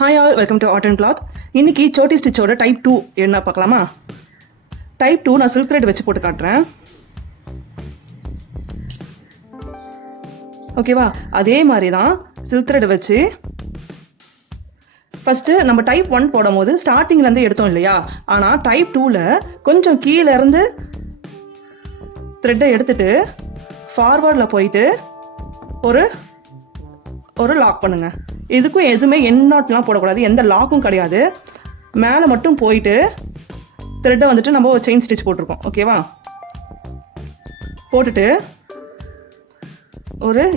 Hi all, welcome to art and cloth. இன்னைக்கு Chhoti ஸ்டிச்சோட type 2 என்ன பார்க்கலாமா? டைப் 2 நான் சில்க் த்ரெட் வச்சு போட்டு காட்டுறேன். ஓகேவா? அதே மாதிரி தான் சில்க் த்ரெட் வச்சு ஃபஸ்ட்டு நம்ம டைப் 1 போடும் போது ஸ்டார்டிங்லேருந்து எடுத்தோம் இல்லையா? ஆனால் டைப் 2ல் கொஞ்சம் கீழேருந்து த்ரெட்டை எடுத்துட்டு ஃபார்வர்டில் போயிட்டு ஒரு லாக் பண்ணுங்கள். இதுக்கும் எதுவுமே என் நாட்லாம் போடக்கூடாது, எந்த லாக்கும் கிடையாது. மேலே மட்டும் போயிட்டு த்ரெட்டை வந்துட்டு நம்ம ஒரு செயின் ஸ்டிச் போட்டிருக்கோம். ஓகேவா? போட்டுட்டு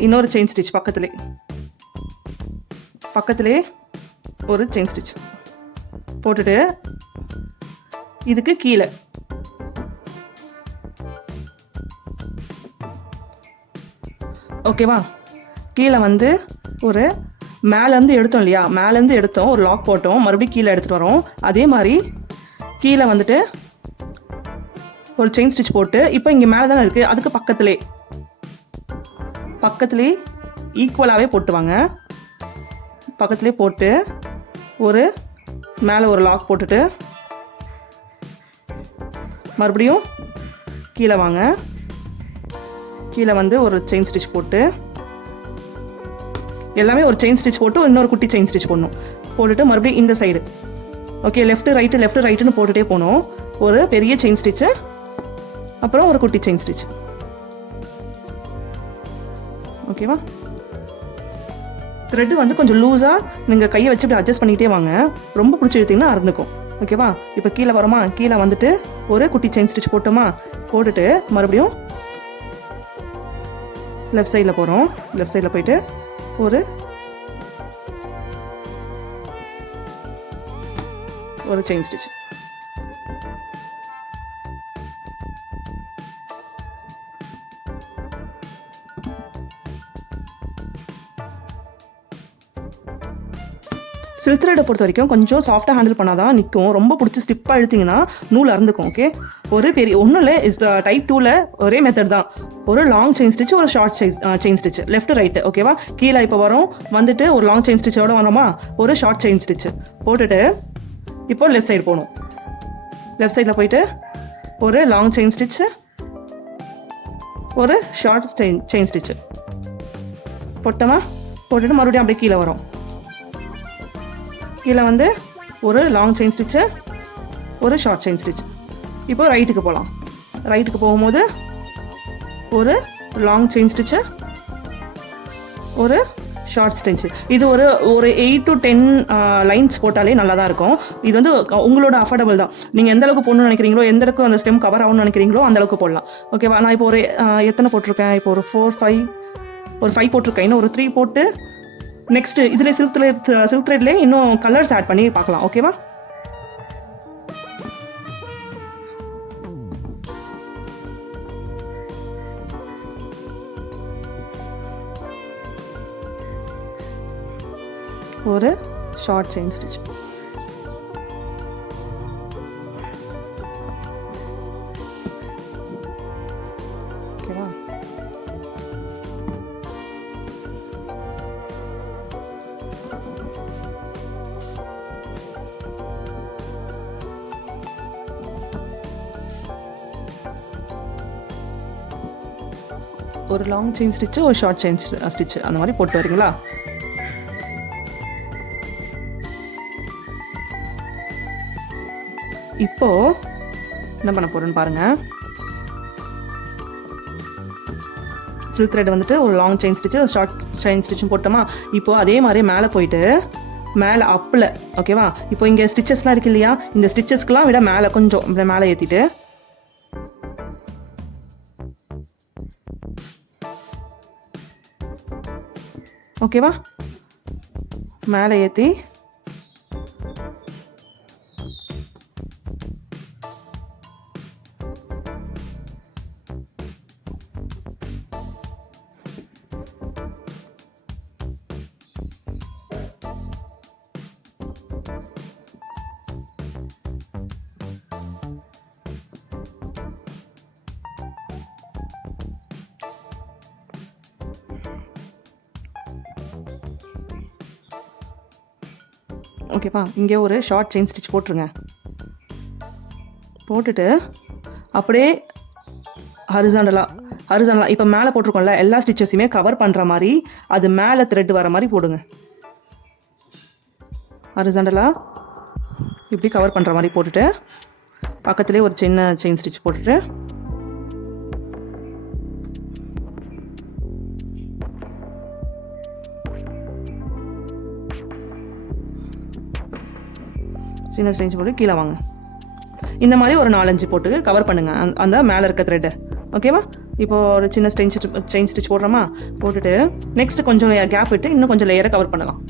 இன்னொரு செயின் ஸ்டிச் பக்கத்துலே ஒரு செயின் ஸ்டிச் போட்டுட்டு இதுக்கு கீழே ஓகேவா? கீழே வந்து ஒரு மேலேருந்து எடுத்தோம் இல்லையா? மேலேருந்து எடுத்தோம், ஒரு லாக் போட்டோம், மறுபடியும் கீழே எடுத்துகிட்டு வரோம். அதே மாதிரி கீழே வந்துட்டு ஒரு செயின் ஸ்டிச் போட்டு இப்போ இங்கே மேலே தானே இருக்குது, அதுக்கு பக்கத்துலே ஈக்குவலாகவே போட்டுவாங்க. பக்கத்துலேயே போட்டு மேலே ஒரு லாக் போட்டுட்டு மறுபடியும் கீழே வாங்க. கீழே வந்து ஒரு செயின் ஸ்டிச் போட்டு எல்லாமே ஒரு செயின் ஸ்டிச் போட்டு இன்னொரு குட்டி செயின் ஸ்டிச் போட்டுட்டு மறுபடியும் இந்த சைடு ஓகே லெஃப்ட் ரைட்டுன்னு போட்டுகிட்டே போனோம். ஒரு பெரிய செயின் ஸ்டிச்சு, அப்புறம் ஒரு குட்டி செயின் ஸ்டிச். ஓகேவா? த்ரெட்டு வந்து கொஞ்சம் லூஸாக நீங்கள் கையை வச்சு இப்படி அட்ஜஸ்ட் பண்ணிகிட்டே வாங்க. ரொம்ப பிடிச்சி எடுத்திங்கன்னா அறுந்துக்கும். ஓகேவா? இப்போ கீழே வரோமா? கீழே வந்துட்டு ஒரு குட்டி செயின் ஸ்டிச் போட்டுட்டு மறுபடியும் லெஃப்ட் சைடில் போகிறோம். லெஃப்ட் சைடில் போயிட்டு ஒரு செயின் ஸ்டிச். சில்க் த்ரெட்டை பொறுத்த வரைக்கும் கொஞ்சம் சாஃப்டாக ஹேண்டில் பண்ணால் தான் நிற்கும். ரொம்ப பிடிச்சி ஸ்டிப்பாக இழுத்திங்கன்னா நூல் அறுந்துக்கும். ஓகே, ஒரு பெரிய ஒன்றும் இல்லை, டைப் 2ல் ஒரே மெத்தட் தான். ஒரு லாங் செயின் ஸ்டிச், ஒரு short chain stitch, left right. ஓகேவா? கீழே இப்போ வரோம், வந்துட்டு ஒரு லாங் செயின் ஸ்டிச்சோட வரோமா, ஒரு ஷார்ட் செயின் ஸ்டிச்சு போட்டுட்டு இப்போ லெஃப்ட் சைடு போகணும். லெஃப்ட் சைடில் போயிட்டு ஒரு லாங் செயின் ஸ்டிச்சு, ஒரு ஷார்ட் செயின் ஸ்டிச்சு போட்டோமா, போட்டுட்டு மறுபடியும் அப்படியே கீழே வரோம். கீழே வந்து ஒரு லாங் செயின் ஸ்டிச்சு, ஒரு ஷார்ட் செயின் ஸ்டிச். இப்போ ரைட்டுக்கு போகலாம். ரைட்டுக்கு போகும்போது ஒரு லாங் செயின் ஸ்டிச்சு, ஒரு ஷார்ட் ஸ்டிச். இது ஒரு 8 to 10 லைன்ஸ் போட்டாலே நல்லா தான் இருக்கும். இது வந்து உங்களோட அஃபோர்டபுள் தான். நீங்கள் எந்த அளவுக்கு போடணும்னு நினைக்கிறீங்களோ, எந்த அளவுக்கு அந்த ஸ்டெம் கவர் ஆகணும்னு நினைக்கிறீங்களோ அந்த அளவுக்கு போடலாம். ஓகேவா? நான் இப்போ எத்தனை போட்டிருக்கேன்? இப்போ ஒரு 5 போட்டிருக்கேன். இன்னும் ஒரு 3 போட்டு நெக்ஸ்ட்டு இதில் சில்க் த்ரெட்லேயே இன்னும் கலர்ஸ் ஆட் பண்ணி பார்க்கலாம். ஓகேவா? ஒரு ஷார்ட் செயின் ஸ்டிச். ஓகேவா? ஒரு லாங் செயின் ஸ்டிச்சு, ஒரு ஷார்ட் செயின் ஸ்டிச்சு, அந்த மாதிரி போட்டு வரீங்களா? இப்போ என்ன பண்ண போறேன்னு பாருங்க. சில்க் த்ரெட் வந்துட்டு ஒரு லாங் செயின் ஸ்டிச்சு, ஒரு ஷார்ட் செயின் ஸ்டிச்சும் போட்டோமா. இப்போ அதே மாதிரி மேலே போயிட்டு மேலே அப்பில் ஓகேவா? இப்போ இங்கே ஸ்டிச்சஸ்லாம் இருக்கு இல்லையா? இந்த ஸ்டிச்சஸ்க்கெலாம் விட மேலே கொஞ்சம் மேலே ஏற்றிட்டு ஓகேவா? மேலே ஏற்றி ஓகேப்பா. இங்கே ஒரு ஷார்ட் செயின் ஸ்டிச் போட்டுருங்க. போட்டுட்டு அப்படியே ஹரிசாண்டலாக இப்போ மேலே போட்டிருக்கோம்ல எல்லா ஸ்டிச்சஸையுமே கவர் பண்ணுற மாதிரி அது மேலே த்ரெட் வர மாதிரி போடுங்க. ஹரிசாண்டலாக இப்படி கவர் பண்ணுற மாதிரி போட்டுட்டு பக்கத்துலேயே ஒரு சின்ன செயின் ஸ்டிச் போட்டுட்டு சின்ன செயின் போட்டு கீழே வாங்க. இந்த மாதிரி ஒரு 4-5 போட்டு கவர் பண்ணுங்கள் அந்த மேலே இருக்க த்ரெட்டை. ஓகேவா? இப்போது ஒரு சின்ன செயின் ஸ்டிச் போடுறோமா? போட்டுட்டு நெக்ஸ்ட் கொஞ்சம் கேப் விட்டு இன்னும் கொஞ்சம் லேயரை கவர் பண்ணலாம்.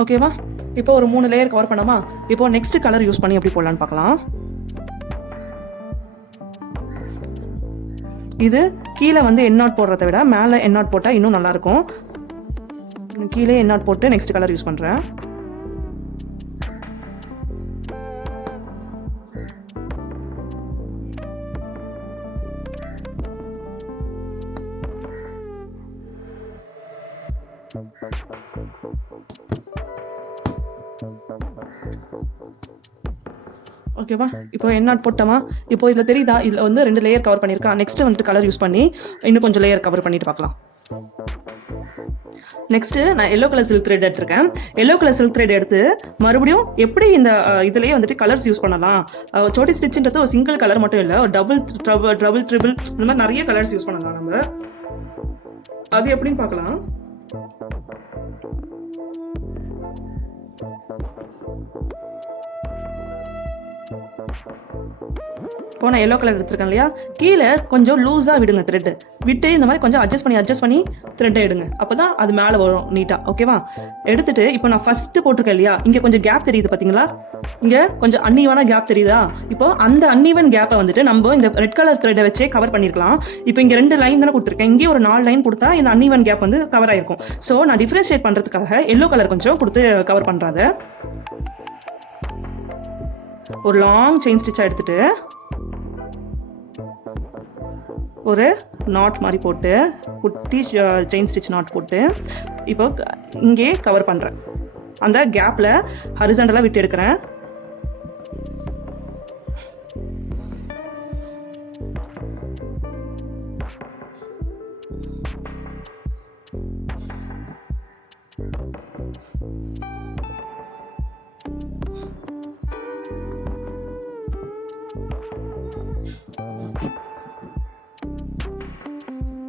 ஓகேவா? இப்போ ஒரு 3 லேயர் கவர் பண்ணாமா? இப்போ நெக்ஸ்ட் கலர் யூஸ் பண்ணி எப்படி போடலான்னு பார்க்கலாம். இது கீழே வந்து எண்ணாட் போடுறத விட மேலே எண்ணாட் போட்டால் இன்னும் நல்லாயிருக்கும். கீழே எண்ணாட் போட்டு நெக்ஸ்ட் கலர் யூஸ் பண்ணுறேன். ஓகேவா? இப்போ எண்ணாட் போட்டோமா? இப்போ இதில் தெரியுதா? இதில் வந்து 2 லேயர் கவர் பண்ணியிருக்கா. நெக்ஸ்ட் வந்துட்டு கலர் யூஸ் பண்ணி இன்னும் கொஞ்சம் லேயர் கவர் பண்ணிட்டு பார்க்கலாம். நெக்ஸ்ட்டு நான் எல்லோ கலர் சில்க் த்ரெட் எடுத்திருக்கேன். எல்லோ கலர் சில்க் த்ரெட் எடுத்து மறுபடியும் எப்படி இந்த இதுலேயே வந்துட்டு கலர்ஸ் யூஸ் பண்ணலாம். சோட்டி ஸ்டிச்சுன்றது ஒரு சிங்கிள் கலர் மட்டும் இல்லை, ஒரு டபுள் ட்ரிபிள் இந்த மாதிரி நிறைய கலர்ஸ் யூஸ் பண்ணலாம் நம்ம. அது எப்படின்னு பார்க்கலாம். இப்போ நான் எல்லோ கலர் எடுத்துருக்கேன் இல்லையா? கீழே கொஞ்சம் லூஸாக விடுங்க த்ரெட்டு. விட்டு இந்த மாதிரி கொஞ்சம் அட்ஜஸ்ட் பண்ணி த்ரெட்டை எடுங்க. அப்போ தான் அது மேலே வரும் நீட்டாக. ஓகேவா? எடுத்துட்டு இப்போ நான் ஃபஸ்ட்டு போட்டிருக்கேன் இல்லையா? இங்கே கொஞ்சம் கேப் தெரியுது பார்த்தீங்களா? இங்கே கொஞ்சம் அன்ஈவனாக கேப் தெரியுதா? இப்போ அந்த அன்ஈவன் கேப்பை வந்துட்டு நம்ம இந்த ரெட் கலர் த்ரெட்டை வச்சே கவர் பண்ணியிருக்கலாம். இப்போ இங்கே 2 லைன் தானே கொடுத்துருக்கேன். இங்கே ஒரு 4 லைன் கொடுத்தா இந்த அன்ஈவன் கேப் வந்து கவர் ஆகிருக்கும். ஸோ நான் டிஃப்ரென்ஷியேட் பண்ணுறதுக்காக எல்லோ கலர் கொஞ்சம் கொடுத்து கவர் பண்ணுறாத. ஒரு லாங் செயின் ஸ்டிச்சாக எடுத்துட்டு ஒரு நாட் மாதிரி போட்டு குட்டி செயின் ஸ்டிச் நாட் போட்டு இப்போ இங்கே கவர் பண்ணுறேன். அந்த கேப்பில் ஹரிசாண்டலாக விட்டு எடுக்கிறேன்.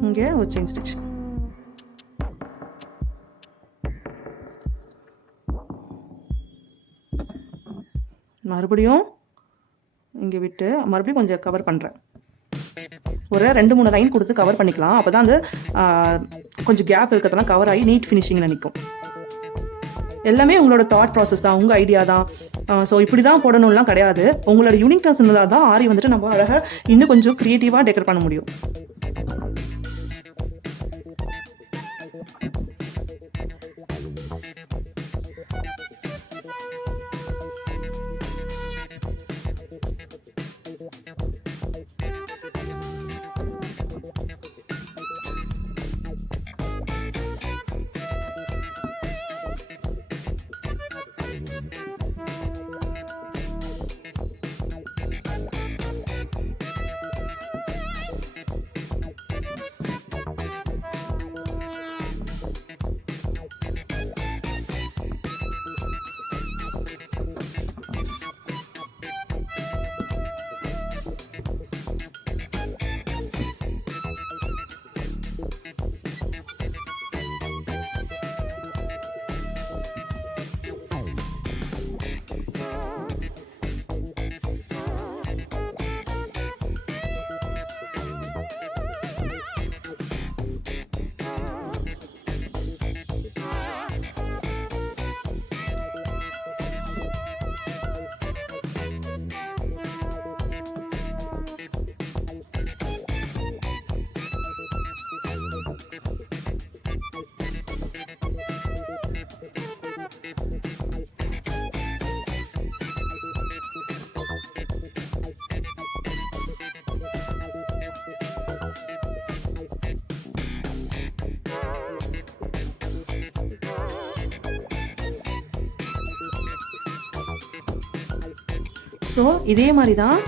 இங்கே ஒரு செயின் ஸ்டிச். மறுபடியும் இங்கே விட்டு மறுபடியும் கொஞ்சம் கவர் பண்ணுறேன். ஒரு 2-3 லைன் கொடுத்து கவர் பண்ணிக்கலாம். அப்போ தான் அந்த கொஞ்சம் கேப் இருக்கிறதெல்லாம் கவர் ஆகி நீட் ஃபினிஷிங்கில் நிற்கும். எல்லாமே உங்களோட தாட் ப்ராசஸ் தான், உங்கள் ஐடியா தான். ஸோ இப்படி தான் போடணும்லாம் கிடையாது. உங்களோட யூனிக்னஸ் இருந்தால் தான் ஆரி வந்துட்டு நம்ம அழகாக இன்னும் கொஞ்சம் க்ரியேட்டிவாக டெக்கரேட் பண்ண முடியும். ஸோ இதே மாதிரி தான்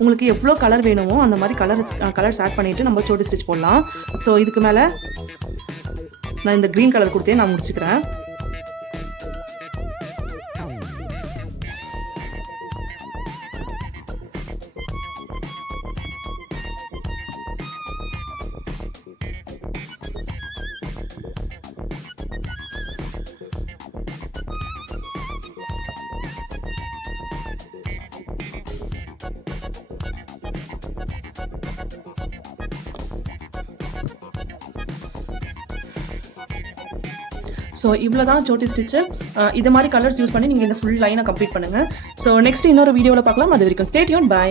உங்களுக்கு எவ்வளோ கலர் வேணுமோ அந்த மாதிரி கலர்ஸ் ஆட் பண்ணிவிட்டு நம்ம சோட்டி ஸ்டிச் போடலாம். ஸோ இதுக்கு மேலே நான் இந்த க்ரீன் கலர் கொடுத்தே நான் முடிச்சுக்கிறேன். ஸோ இவ்வளோ தான் சோட்டி ஸ்டிச்சு. இது மாதிரி கலர்ஸ் யூஸ் பண்ணி நீங்கள் இந்த ஃபுல் லைனை கம்ப்ளீட் பண்ணுங்கள். ஸோ நெக்ஸ்ட் இன்னொரு வீடியோவில் பார்க்கலாம். அது வரைக்கும் ஸ்டே டியூன். பை.